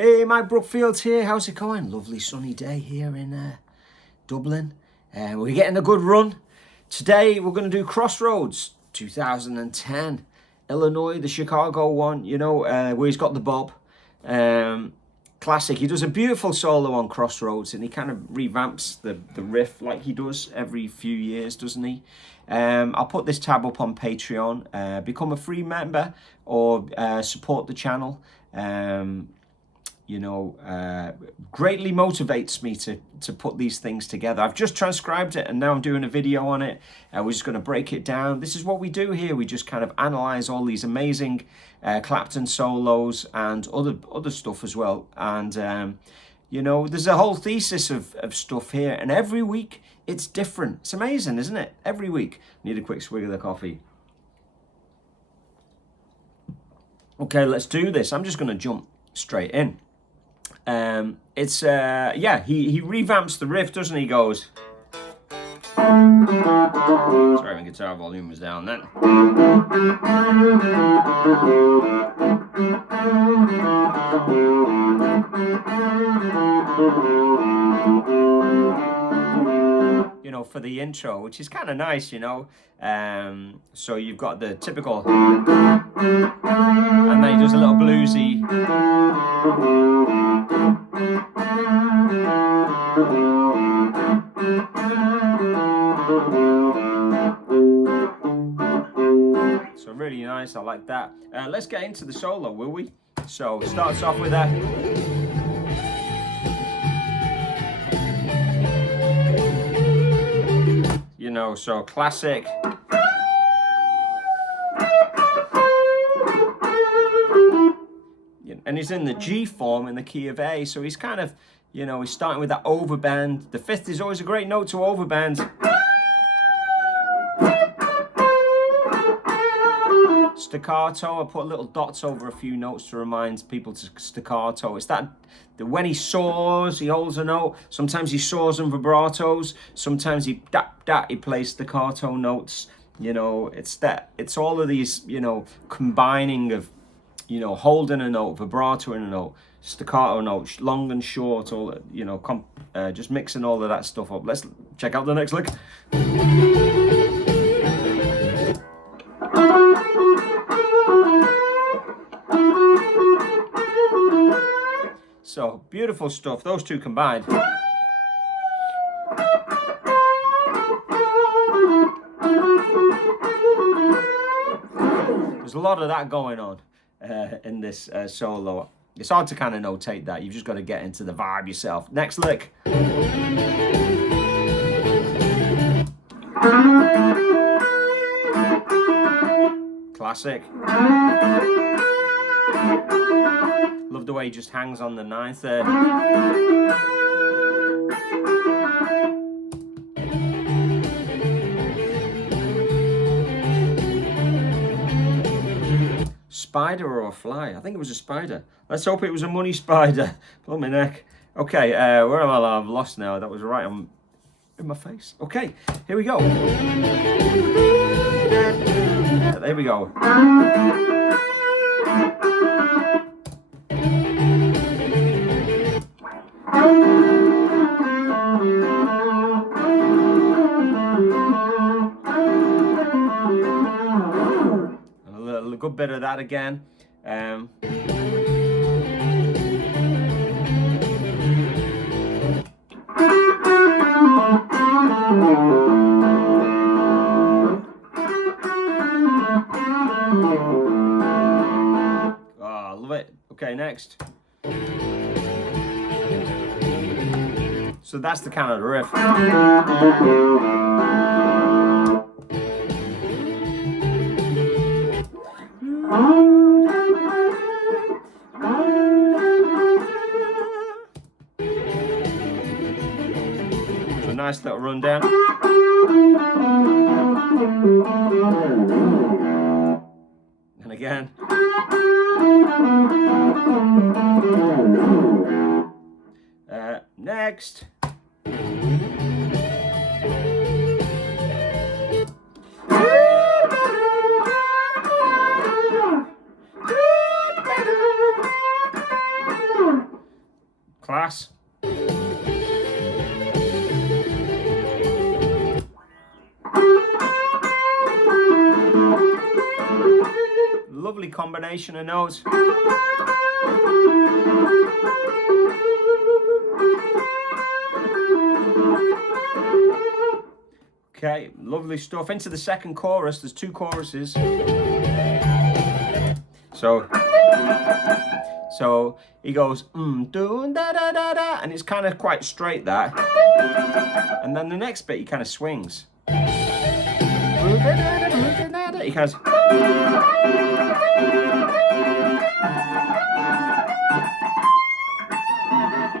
Hey, Mike Brookfield here. How's it going? Lovely sunny day here in Dublin. We're getting a good run. Today we're going to do Crossroads 2010. Illinois, the Chicago one, you know, where he's got the bob. Classic. He does a beautiful solo on Crossroads and he kind of revamps the riff like he does every few years, doesn't he? I'll put this tab up on Patreon. Become a free member or support the channel. Greatly motivates me to put these things together. I've just transcribed it and now I'm doing a video on it. We're just going to break it down. This is what we do here. We just kind of analyze all these amazing Clapton solos and other stuff as well. And, there's a whole thesis of stuff here. And every week it's different. It's amazing, isn't it? Every week. Need a quick swig of the coffee. Okay, let's do this. I'm just going to jump straight in. He revamps the riff, doesn't he? Goes. Sorry, my guitar volume was down then. You know, for the intro, which is kind of nice, you know. So you've got the typical, and then he does a little bluesy. So really nice, I like that. Let's get into the solo, will we? So it starts off with a so classic. And he's in the G form in the key of A, so he's kind of, he's starting with that overband. The fifth is always a great note to overband. Staccato, I put little dots over a few notes to remind people to staccato. It's that when he soars, he holds a note. Sometimes he soars and vibratos. Sometimes he he plays staccato notes. It's all of these, combining of, holding a note, vibrato in a note, staccato note, long and short, all just mixing all of that stuff up. Let's check out the next lick. So beautiful stuff, those two combined. There's a lot of that going on in this solo. It's hard to kind of notate that. You've just got to get into the vibe yourself. Next lick. Classic. Love the way he just hangs on the ninth there. Spider or a fly? I think it was a spider. Let's hope it was a money spider. Pull my neck. Okay, where am I? I'm lost now. That was right in my face. Okay, here we go. There we go. A good bit of that again. Oh, love it. Okay, next. So that's the kind of riff. So nice little rundown. And again. Next. Class. Lovely combination of notes. Okay, lovely stuff. Into the second chorus. There's 2 choruses. So he goes da da da da, and it's kind of quite straight that. And then the next bit he kind of swings. He kind of.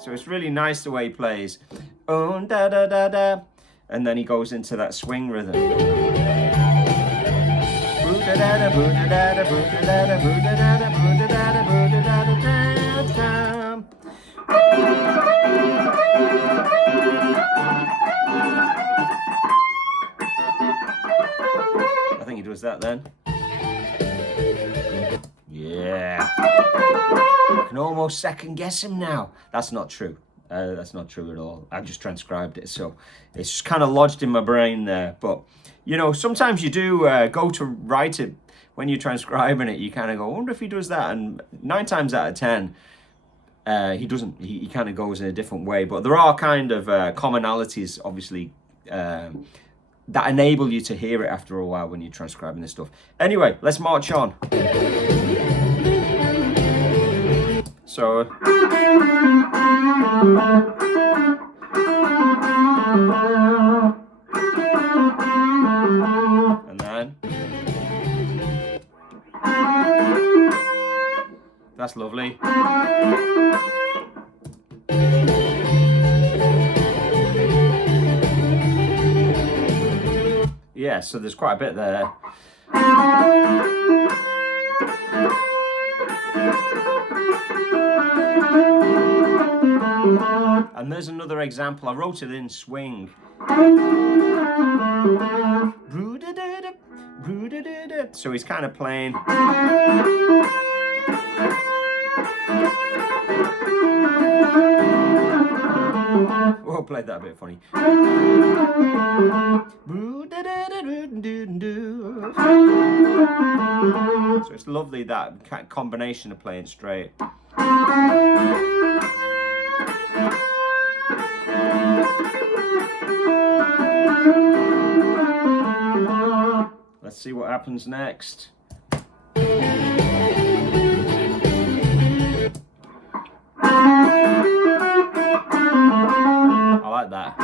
So it's really nice the way he plays. Da da da da. And then he goes into that swing rhythm. I think he does that then. Yeah. I can almost second guess him now. That's not true. That's not true at all. I've just transcribed it, so it's just kind of lodged in my brain there. But, you know, sometimes you do go to write it when you're transcribing it. You kind of go, I wonder if he does that. And 9 times out of 10, he doesn't. He kind of goes in a different way. But there are kind of commonalities, obviously, that enable you to hear it after a while when you're transcribing this stuff. Anyway, let's march on. So, and then that's lovely. Yeah, so there's quite a bit there. And there's another example. I wrote it in swing. So he's kind of playing. Oh, played that a bit funny. So it's lovely, that combination of playing straight. Let's see what happens next. I like that.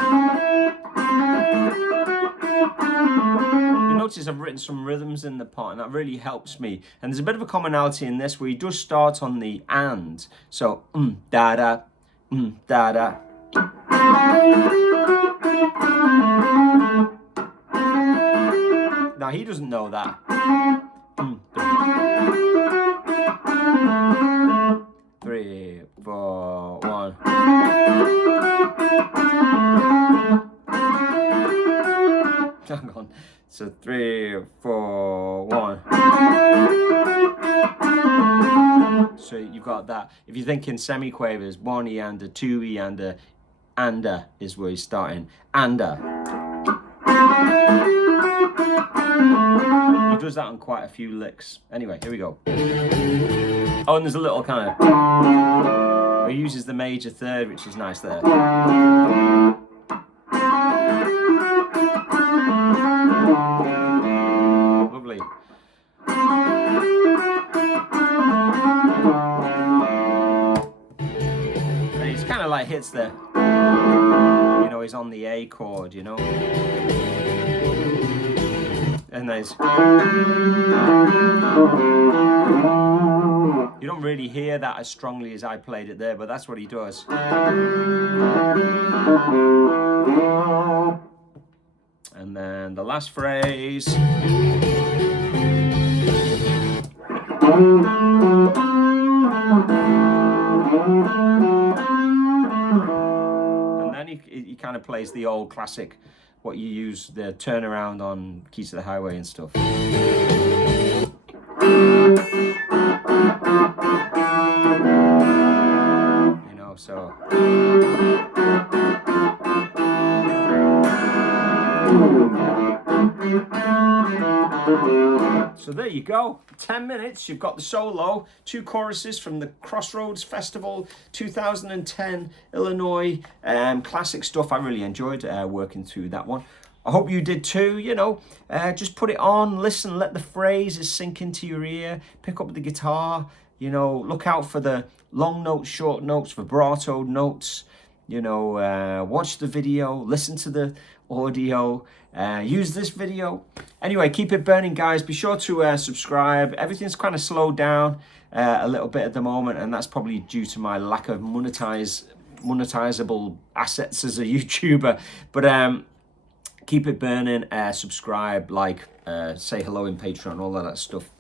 You notice I've written some rhythms in the part, and that really helps me. And there's a bit of a commonality in this where he does start on the and. So, da da, da da. Now he doesn't know that. 3, 4, 1. Hang on. So 3, 4, 1. So you've got that. If you're thinking semiquavers, 1 E and a 2 E and a is where he's starting. He does that on quite a few licks. Anyway, here we go. Oh, and there's a little kind of... He uses the major third, which is nice there. Lovely. And he's kind of like hits the... You know, he's on the A chord, you know. And there's... You don't really hear that as strongly as I played it there, but that's what he does. And then the last phrase. And then he kind of plays the old classic, what you use the turnaround on Keys to the Highway and stuff. You know, so So there you go, 10 minutes, you've got the solo, 2 choruses from the Crossroads Festival 2010, Illinois, classic stuff. I really enjoyed working through that one. I hope you did too, you know, just put it on, listen, let the phrases sink into your ear, pick up the guitar, you know, look out for the long notes, short notes, vibrato notes, you know, watch the video, listen to the audio, use this video. Anyway, keep it burning, guys. Be sure to subscribe. Everything's kind of slowed down a little bit at the moment, and that's probably due to my lack of monetizable assets as a YouTuber. But keep it burning, subscribe, like, say hello in Patreon, all of that stuff.